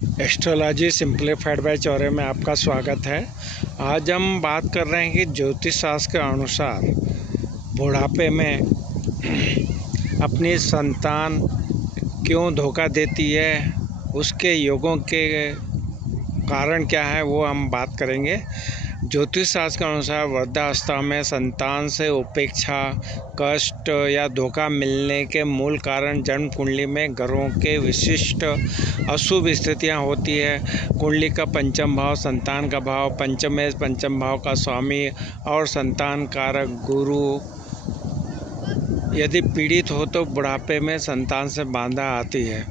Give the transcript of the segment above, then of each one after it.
Astrology simplified bye Chaure में आपका स्वागत है। आज हम बात कर रहे हैं कि ज्योतिष शास्त्र के अनुसार बुढ़ापे में अपनी संतान क्यों धोखा देती है, उसके योगों के कारण क्या है, वो हम बात करेंगे। ज्योतिष शास्त्र के अनुसार वृद्धावस्था में संतान से उपेक्षा, कष्ट या धोखा मिलने के मूल कारण जन्म कुंडली में ग्रहों के विशिष्ट अशुभ स्थितियां होती है। कुंडली का पंचम भाव संतान का भाव, पंचम भाव का स्वामी और संतान कारक गुरु यदि पीड़ित हो तो बुढ़ापे में संतान से बाधा आती है।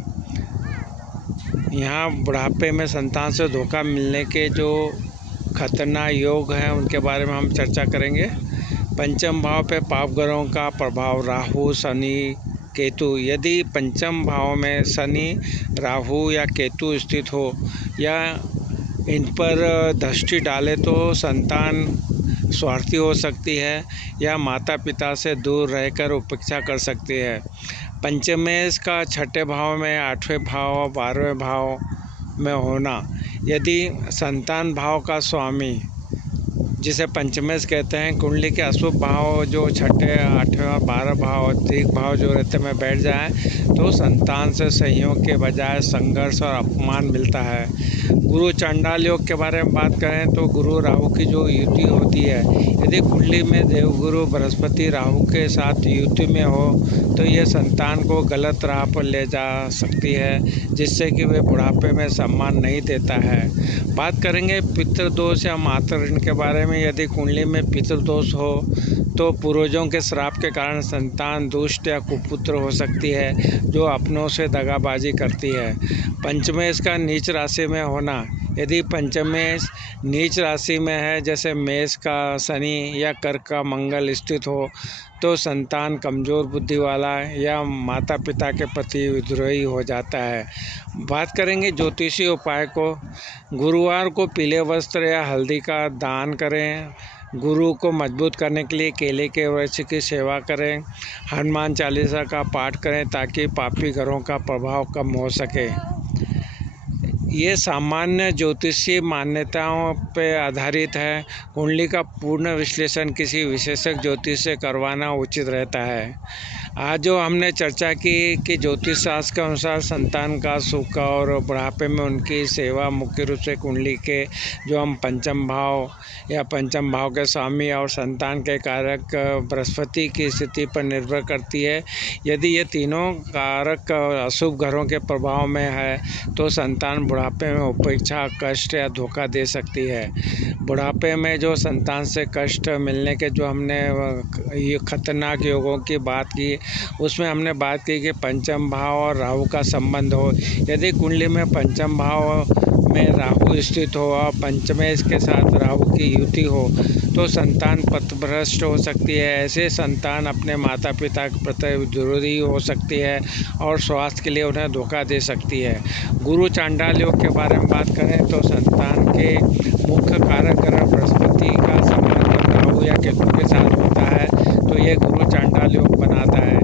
यहाँ बुढ़ापे में संतान से धोखा मिलने के जो खतरनाक योग हैं उनके बारे में हम चर्चा करेंगे। पंचम भाव पे पाप ग्रहों का प्रभाव, राहु, शनि, केतु। यदि पंचम भाव में शनि, राहु या केतु स्थित हो या इन पर दृष्टि डाले तो संतान स्वार्थी हो सकती है या माता पिता से दूर रहकर उपेक्षा कर सकती है। पंचमेश का छठे भाव में, आठवें भाव, 12वें भाव में होना, यदि संतान भाव का स्वामी जिसे पंचमेश कहते हैं, कुंडली के अशुभ भाव जो छठे, आठवें और 12 भाव, दिक भाव जो रहते में बैठ जाए तो संतान से सहयोग के बजाय संघर्ष और अपमान मिलता है। गुरु चांडाल योग के बारे में बात करें तो गुरु राहु की जो युति होती है, यदि कुंडली में देवगुरु बृहस्पति राहु के साथ युति में हो तो ये संतान को गलत राह पर ले जा सकती है, जिससे कि वे बुढ़ापे में सम्मान नहीं देता है। बात करेंगे पितृदोष या मातृ ऋण के बारे में। यदि कुंडली में पितृदोष हो तो पूर्वजों के श्राप के कारण संतान दुष्ट या कुपुत्र हो सकती है, जो अपनों से दगाबाजी करती है। पंचमेश का नीच राशि में होना, यदि पंचमेश नीच राशि में है, जैसे मेष का शनि या कर्क का मंगल स्थित हो, तो संतान कमज़ोर बुद्धि वाला या माता पिता के प्रति विद्रोही हो जाता है। बात करेंगे ज्योतिषी उपाय को। गुरुवार को पीले वस्त्र या हल्दी का दान करें। गुरु को मजबूत करने के लिए केले के वृक्ष की सेवा करें। हनुमान चालीसा का पाठ करें ताकि पापी ग्रहों का प्रभाव कम हो सके। ये सामान्य ज्योतिषीय मान्यताओं पर आधारित है। कुंडली का पूर्ण विश्लेषण किसी विशेषज्ञ ज्योतिष से करवाना उचित रहता है। आज जो हमने चर्चा की कि ज्योतिष शास्त्र के अनुसार संतान का सुख और बुढ़ापे में उनकी सेवा मुख्य रूप से कुंडली के जो हम पंचम भाव या पंचम भाव के स्वामी और संतान के कारक बृहस्पति की स्थिति पर निर्भर करती है। यदि ये तीनों कारक अशुभ ग्रहों के प्रभाव में है तो संतान बुढ़ापे में उपेक्षा, कष्ट या धोखा दे सकती है। बुढ़ापे में जो संतान से कष्ट मिलने के जो हमने ये खतरनाक योगों की बात की, उसमें हमने बात की कि पंचम भाव और राहु का संबंध हो। यदि कुंडली में पंचम भाव में राहु स्थित हो और पंचमेश के साथ राहु की युति हो तो संतान पथभ्रष्ट हो सकती है। ऐसे संतान अपने माता पिता के प्रति विद्रोही हो सकती है और स्वास्थ्य के लिए उन्हें धोखा दे सकती है। गुरु चांडाल योग के बारे में बात करें तो संतान के मुख्य कारक ग्रह बृहस्पति का संबंध राहु या केतु के साथ होता है तो ये गुरु चांडाल योग बनाता है।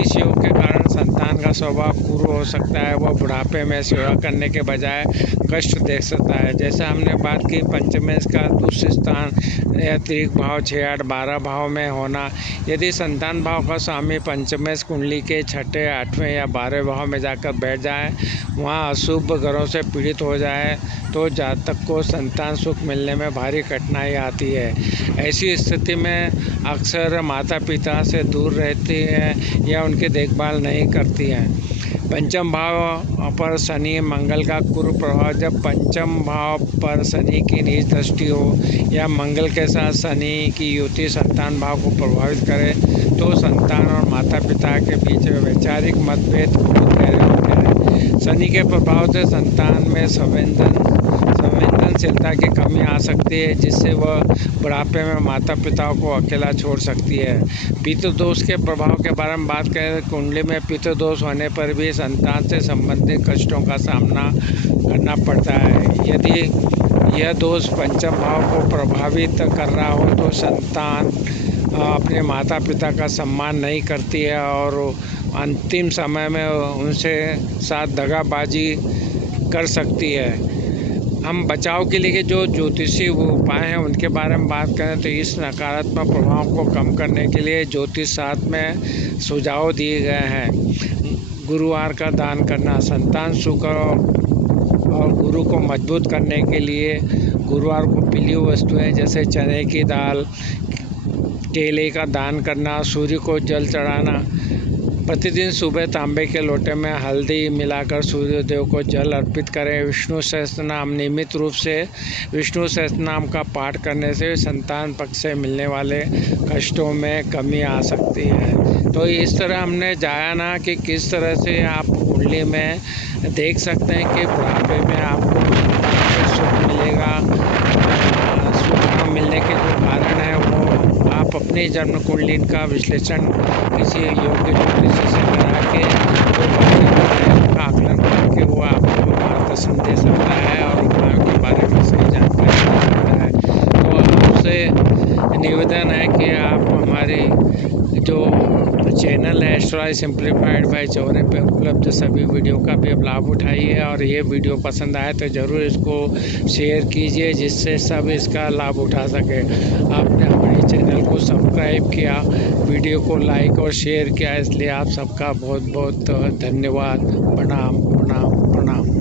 इस योग के कारण संतान का स्वभाव क्रूर हो सकता है। वह बुढ़ापे में सेवा करने के बजाय कष्ट दे सकता है। जैसा हमने बात की पंचमेश का दूसरे स्थान या तिक भाव 6, 8, 12 भाव में होना, यदि संतान भाव का स्वामी पंचमेश कुंडली के छठे, 8वें या 12वें भाव में जाकर बैठ जाए, वहाँ अशुभ ग्रहों से पीड़ित हो जाए तो जातक को संतान सुख मिलने में भारी कठिनाई आती है। ऐसी स्थिति में अक्सर माता पिता से दूर रहती है या उनकी देखभाल नहीं करती हैं। पंचम भाव पर शनि मंगल का कुरु प्रभाव, जब पंचम भाव पर शनि की नीच दृष्टि हो या मंगल के साथ शनि की युति संतान भाव को प्रभावित करे तो संतान और माता पिता के बीच वैचारिक मतभेद बहुत गहरे होते हैं। शनि के प्रभाव से संतान में संवेदनशीलता की कमी आ सकती है, जिससे वह बुढ़ापे में माता पिता को अकेला छोड़ सकती है। पितृदोष के प्रभाव के बारे में बात करें, कुंडली में पितृदोष होने पर भी संतान से संबंधित कष्टों का सामना करना पड़ता है। यदि यह दोष पंचम भाव को प्रभावित कर रहा हो तो संतान अपने माता पिता का सम्मान नहीं करती है और अंतिम समय में उनसे साथ दगाबाजी कर सकती है। हम बचाव के लिए जो ज्योतिषी उपाय हैं उनके बारे में बात करें तो इस नकारात्मक प्रभाव को कम करने के लिए ज्योतिष शास्त्र में सुझाव दिए गए हैं। गुरुवार का दान करना, संतान सुख और गुरु को मजबूत करने के लिए गुरुवार को पीली वस्तुएं जैसे चने की दाल, केले का दान करना, सूर्य को जल चढ़ाना। प्रतिदिन सुबह तांबे के लोटे में हल्दी मिलाकर सूर्यदेव को जल अर्पित करें। विष्णु सहस्त्रनाम, नियमित रूप से विष्णु सहस्त्रनाम का पाठ करने से संतान पक्ष से मिलने वाले कष्टों में कमी आ सकती है। तो इस तरह हमने जाना कि किस तरह से आप कुंडली में देख सकते हैं कि बुढ़ापे में आपको सुख मिलेगा। सुख न मिलने के जो कारण है वो आप अपनी जन्म कुंडली का विश्लेषण किसी योग्य ज्योतिषी से करा के जो उनका आकलन करके वो आपको मार्गदर्शन दे सकता है और उपायों के बारे में सही जानकारी दे सकता है। तो आपसे निवेदन है कि आप हमारी जो चैनल है एस्ट्रोलॉजी सिंप्लीफाइड बाय चौरे पे उपलब्ध सभी वीडियो का भी अब लाभ उठाइए और ये वीडियो पसंद आए तो ज़रूर इसको शेयर कीजिए जिससे सब इसका लाभ उठा सके। आपने हमारे चैनल को सब्सक्राइब किया, वीडियो को लाइक और शेयर किया, इसलिए आप सबका बहुत बहुत धन्यवाद। प्रणाम प्रणाम प्रणाम।